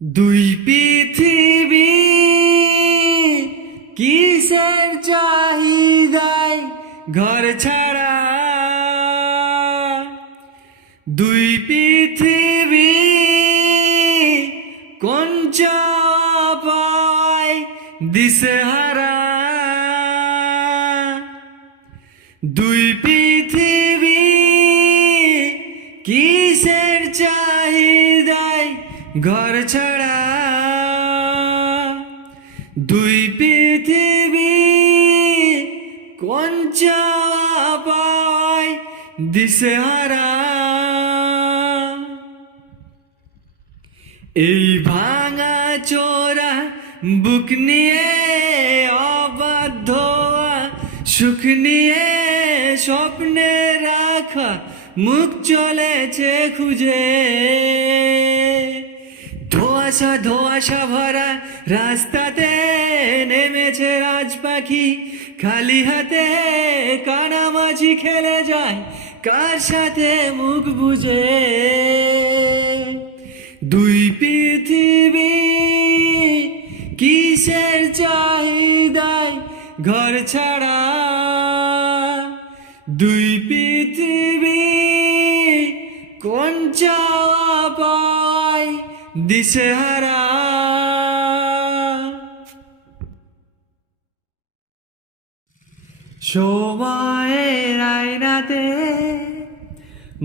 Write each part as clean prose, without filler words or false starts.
দুই পৃথিবী কিসের চাহিদায় ঘর ছাড়া, দুই পৃথিবী কোন চাপায় দিশেহারা, দুই পৃথিবী কিসের চাহিদায় ঘর ছাড়া, দুই পৃথিবী কোন চাপায় দিশেহারা। এই ভাঙা চোরা বুক নিয়ে অবাধ্য সুখ নিয়ে স্বপ্নে রাখা মুখ চলেছে খুঁজে, ধোঁয়াশা ধোঁয়াশা ভরা রাস্তাতে নেমেছে রাজ পাখি, খালি হাতে কানামাছি খেলে যায় কার সাথে মুখ বুঝে। দুই পৃথিবী কিসের চাহিদায় ঘর ছাড়া, দুই পৃথিবী কোন চাওয়া পায় দিশেহারা। সময়ের আয়নাতে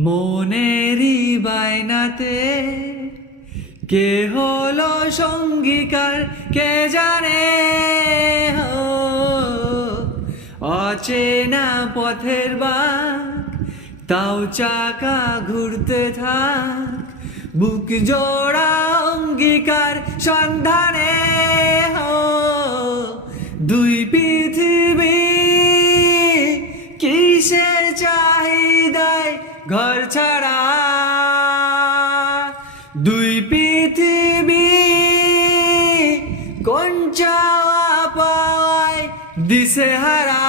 মনেরই বায়নাতে কে হলো সঙ্গীকার কে জানে, অচেনা পথের বাঁক তাও চাকা ঘুরতে থাক, বুক জোড়া অঙ্গীকার সন্ধানে। দুই পৃথিবী কিসের চাহিদায় ঘর ছাড়া, দুই পৃথিবী কোন চাওয়া পাওয়ায় দিশেহারা।